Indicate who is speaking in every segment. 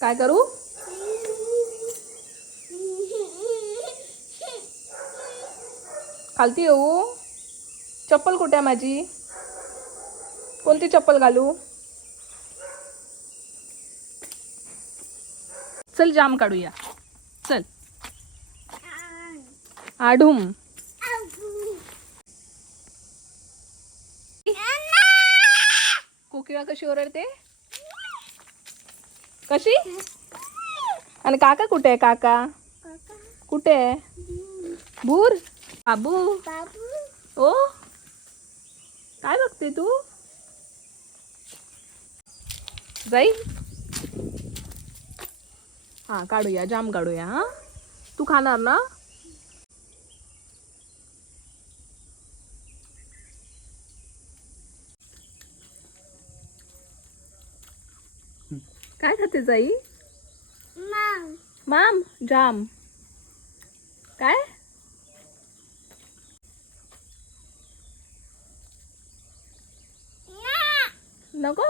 Speaker 1: काय करू? खालती येऊ. चप्पल कुठे आहे माझी? कोणती चप्पल घालू? चल जाम काढूया. चल. आढूम कोकिळा कशी ओरडते? कशी? आणि काका कुठे आहे काका? कुठे आहे? भूर? बाबू? ओ? काय बघते तू? जाई. हा काढूया जाम काढूया हा. तू खाणार ना? खाते जाई? माम. जाम. काय? नको.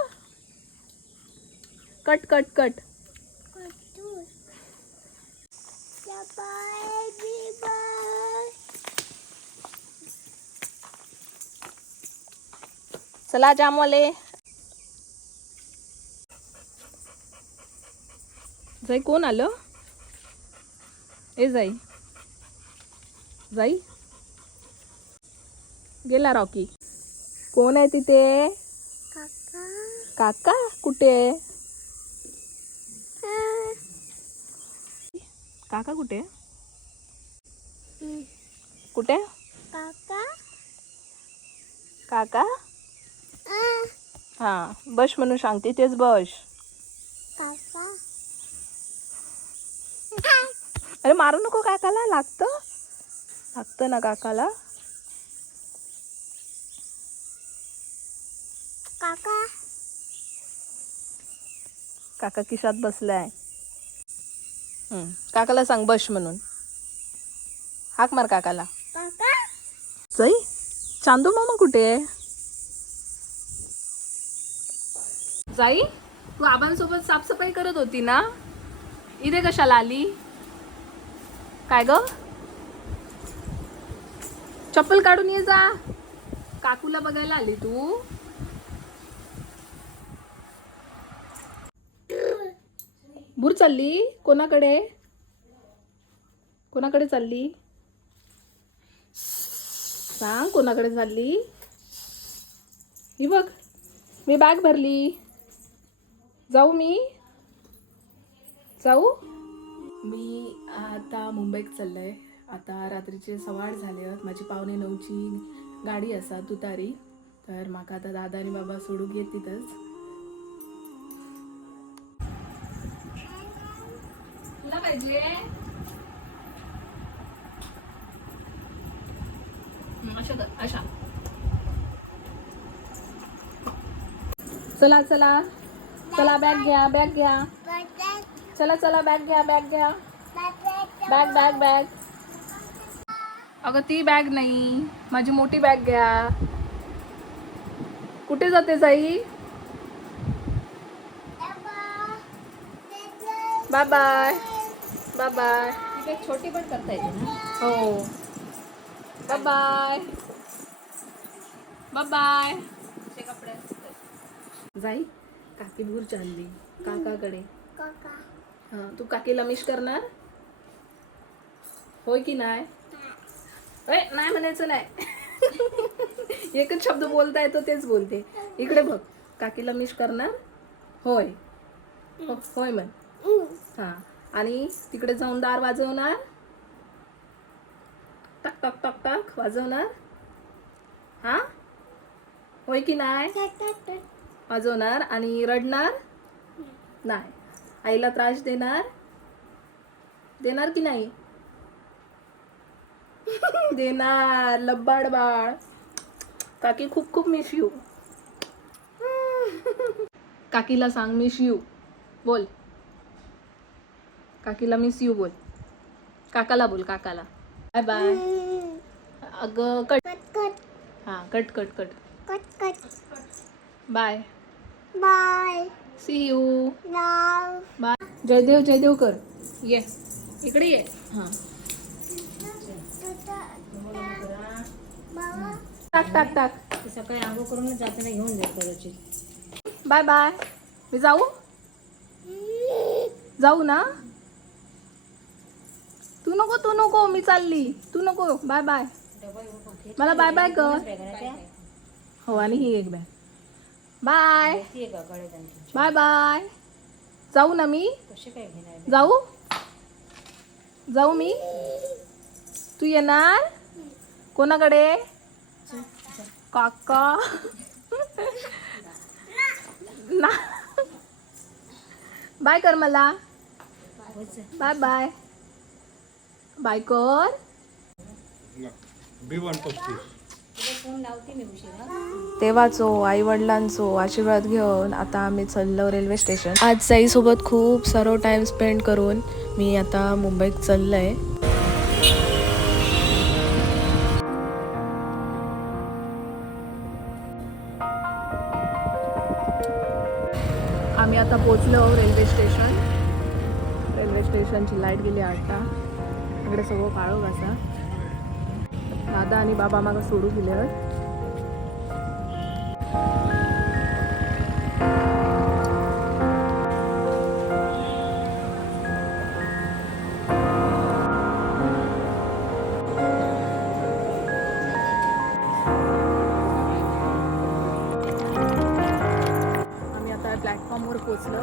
Speaker 1: Cut cut cut. चला जामवाले. जाई कोण आलं? ए जाई. जाई. गेला रॉकी. कोण आहे तिथे? काका. कुठे? आहे काका कुठे? कुठे? काका. हा. बस म्हणून सांगते तेच बस. अरे मारू नको काकाला लागतं. लागतं ना काकाला.
Speaker 2: काका?
Speaker 1: काका किशात बसलाय. काकाला सांग बस म्हणून. हाक मार काकाला.
Speaker 2: काका?
Speaker 1: जाई चांदू मामा कुठे? आहे जाई तू आबांसोबत साफसफाई करत होती ना? इथे कशाला आली? काय ग? चप्पल काढून ये जा. काकूला बघायला आली तू. भूर चालली? कोणाकडे? कोणाकडे चालली? सांग कोणाकडे चालली? ही बघ मी बॅग भरली. जाऊ मी. जाऊ? मी आता मुंबईत चाललंय. आता रात्रीचे सवाड झाले आहेत. माझी पावणे नऊची गाडी असा तुतारी तर म्हाका आता दादा आणि बाबा सोडून येत तिथंच. पाहिजे? अशा. चला चला. चला बॅग घ्या बॅग घ्या. चला चला बॅग घ्या बॅग घ्या. बॅग बॅग बॅग अगं ती बॅग नाही. माझी मोठी बॅग घ्या. कुठे जाते जाई बाय बाय बाय बाय
Speaker 2: छोटी पण करता येते ना?
Speaker 1: हो. बाय बाय बाय बाय
Speaker 2: कपडे
Speaker 1: जाई काकी भूर चालली काकाकडे.
Speaker 2: काका.
Speaker 1: हा तू काकीला मिश करणार? होय की नाही? नाही म्हणायचं नाही. एकच शब्द बोलता येतो तेच बोलते. इकडे बघ काकीला मिश करणार? होय. हो, होय म्हण. हा आणि तिकडे जाऊन दार वाजवणार? टक टक टक टक वाजवणार? हा? होय की नाही? वाजवणार आणि रडणार? नाही. आईला त्रास देणार? देणार की नाही? देणार लब्बाड बाळ. काकी खूप खूप मिस यू काकीला सांग मिस यू बोल. काकीला मिस यू बोल. काकाला बोल काकाला. बाय बाय अगं कट.
Speaker 2: Cut cut.
Speaker 1: हां cut cut cut.
Speaker 2: Cut cut.
Speaker 1: Bye
Speaker 2: bye
Speaker 1: see you bye Jaydev Jaydev कर.
Speaker 2: ये. इकडे ये.
Speaker 1: हां. टाक टाक टाक.
Speaker 2: सकाळी आंघोळ जाताना घेऊन कदाचित.
Speaker 1: बाय बाय मी जाऊ? जाऊ ना? तू नको तू नको. मी चालली. तू नको. बाय बाय मला बाय बाय कर. हो आणि ही एक बॅग बाय. Bye bye. जाऊ ना मी.
Speaker 2: कसे काय घेणार
Speaker 1: जाऊ? जाऊ मी? तू येणार? कोणाकडे? काका. ना. बाय कर मला. Bye bye. बाय कर.
Speaker 3: बी वन पस्तीस.
Speaker 2: फोन लावते
Speaker 1: तेव्हाचो आई वडिलांचो आशीर्वाद घेऊन आता आम्ही चाललो रेल्वे स्टेशन आज साईसोबत खूप सर्व टाइम स्पेंड करून मी आता मुंबईत चाललंय. आम्ही आता पोचलो रेल्वे स्टेशन रेल्वे स्टेशनची लाइट गेली आठला इकडे सगळं काळोख असा. दादा आणि बाबा मागं सोडू दिले आम्ही आता प्लॅटफॉर्मवर पोचलो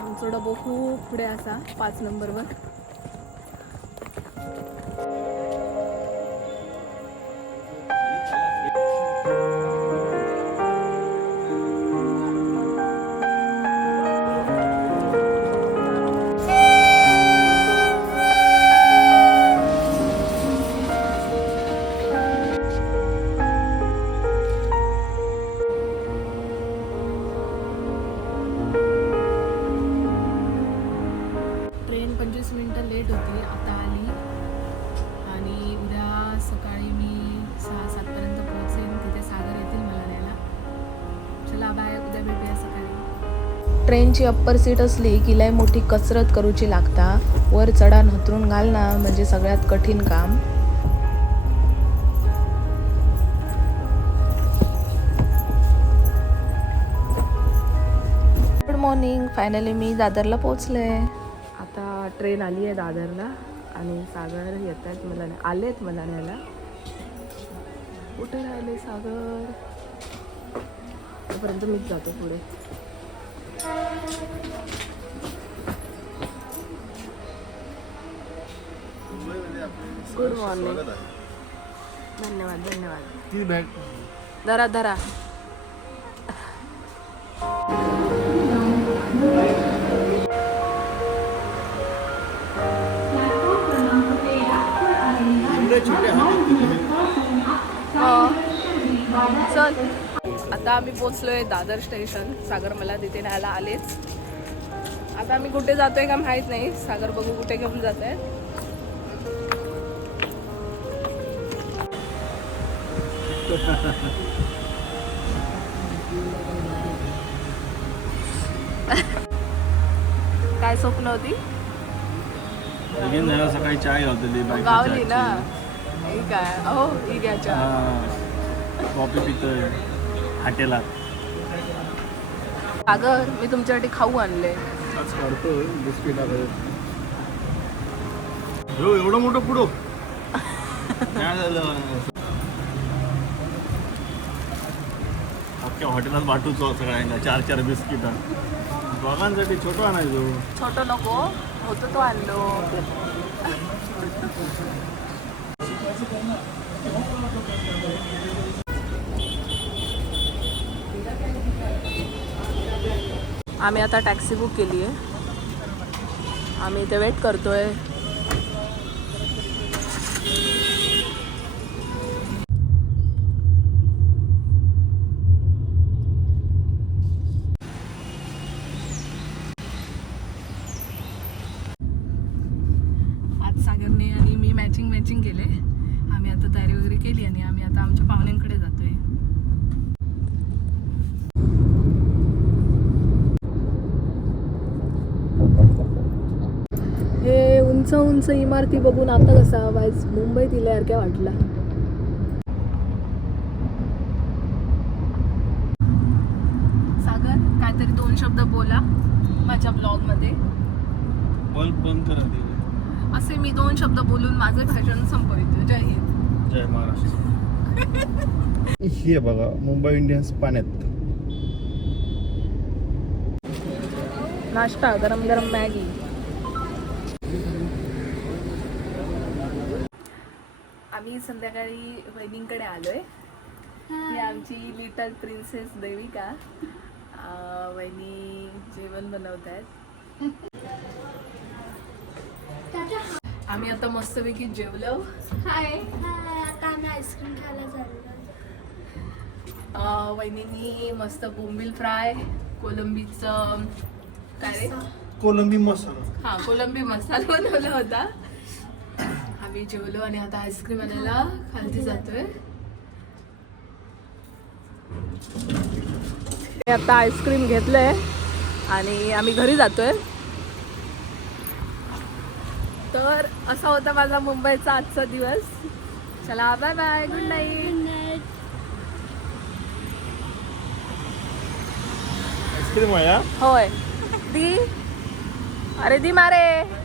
Speaker 1: आमचो डबो खूप पुढे असा पाच नंबरवर लेट होती. आता आली. आणि उद्या सकाळी मी सहा सातपर्यंत पोहोचेन. तिथे सागर येतील मला द्यायला चला बाय उद्या भेटूया सकाळी. ट्रेनची अप्पर सीट असली की लय मोठी कसरत करूची लागता. वर चढान हतरून घालणं म्हणजे सगळ्यात कठीण काम. गुड मॉर्निंग फायनली मी दादरला पोचले ट्रेन आली आहे दादरला आणि सागर येत आहेत मला न्या- आलेत मला न्यायला कुठे राहिले सागर? तोपर्यंत मीच जातो पुढे. गुड मॉर्निंग धन्यवाद धन्यवाद. धरा धरा.
Speaker 3: छोटे
Speaker 1: चल. आता आम्ही पोचलोय दादर स्टेशन. सागर मला तिथे न्यायला आलेच. आता आम्ही कुठे जातोय का माहीत नाही. सागर बघू कुठे घेऊन जात आहे काय स्वप्न होती?
Speaker 3: सकाळी चाय
Speaker 1: गावली ना. ही काय अहो ही घ्या चहा.
Speaker 3: कॉफी पितोय. हाटेला.
Speaker 1: सागर मी तुमच्यासाठी खाऊ आणले.
Speaker 3: आज काढतोय बिस्किट हो एवढं मोठं पुढं. झालं? अख्ख्या हॉटेलात वाटूच सगळ्यांना चार चार बिस्किट. दोघांसाठी छोटं आणायचो.
Speaker 1: छोटं नको होतं तो आणलो. आम्ही आता टॅक्सी बुक केली आहे. आम्ही इथे वेट करतोय. आज सागरने आणि मी मॅचिंग मॅचिंग केले. आम्ही आता तयारी वगैरे केली आणि आम्ही आता आमच्या पाहुण्यांकडे जातोय. उंच उंच इमारती बघून आता कसा वाईज मुंबईत इल्यासारख्या वाटला. सागर काहीतरी दोन शब्द बोला माझ्या
Speaker 3: ब्लॉगमध्ये
Speaker 1: असे मी दोन शब्द बोलून माझं भाषण संपवितो जय हिंद.
Speaker 3: जय महाराष्ट्र. हे बघा मुंबई इंडियन्स पाण्यात.
Speaker 1: नाश्ता गरम गरम मॅगी. आम्ही संध्याकाळी वहिनींकडे आलोय. ही आमची लिटल प्रिन्सेस देविका. वहिनी जेवण बनवत आहेत आम्ही आता मस्तपैकी जेवलो.
Speaker 4: हाय. आता आम्ही आईस्क्रीम खायला चाललो.
Speaker 1: वहिनींनी मस्त बोंबील फ्राय कोलंबीचं काय रे?
Speaker 3: कोलंबी मसाला.
Speaker 1: हा कोलंबी मसाला बनवला होता. आम्ही जेवलो आणि आता आईस्क्रीम आणायला खालती जातोय. आता आईस्क्रीम घेतलंय आणि आम्ही घरी जातोय. तर असा होता माझा मुंबईचा आजचा दिवस. चला bye bye good night
Speaker 3: ice cream?
Speaker 1: होय. दी? अरे दी मारे.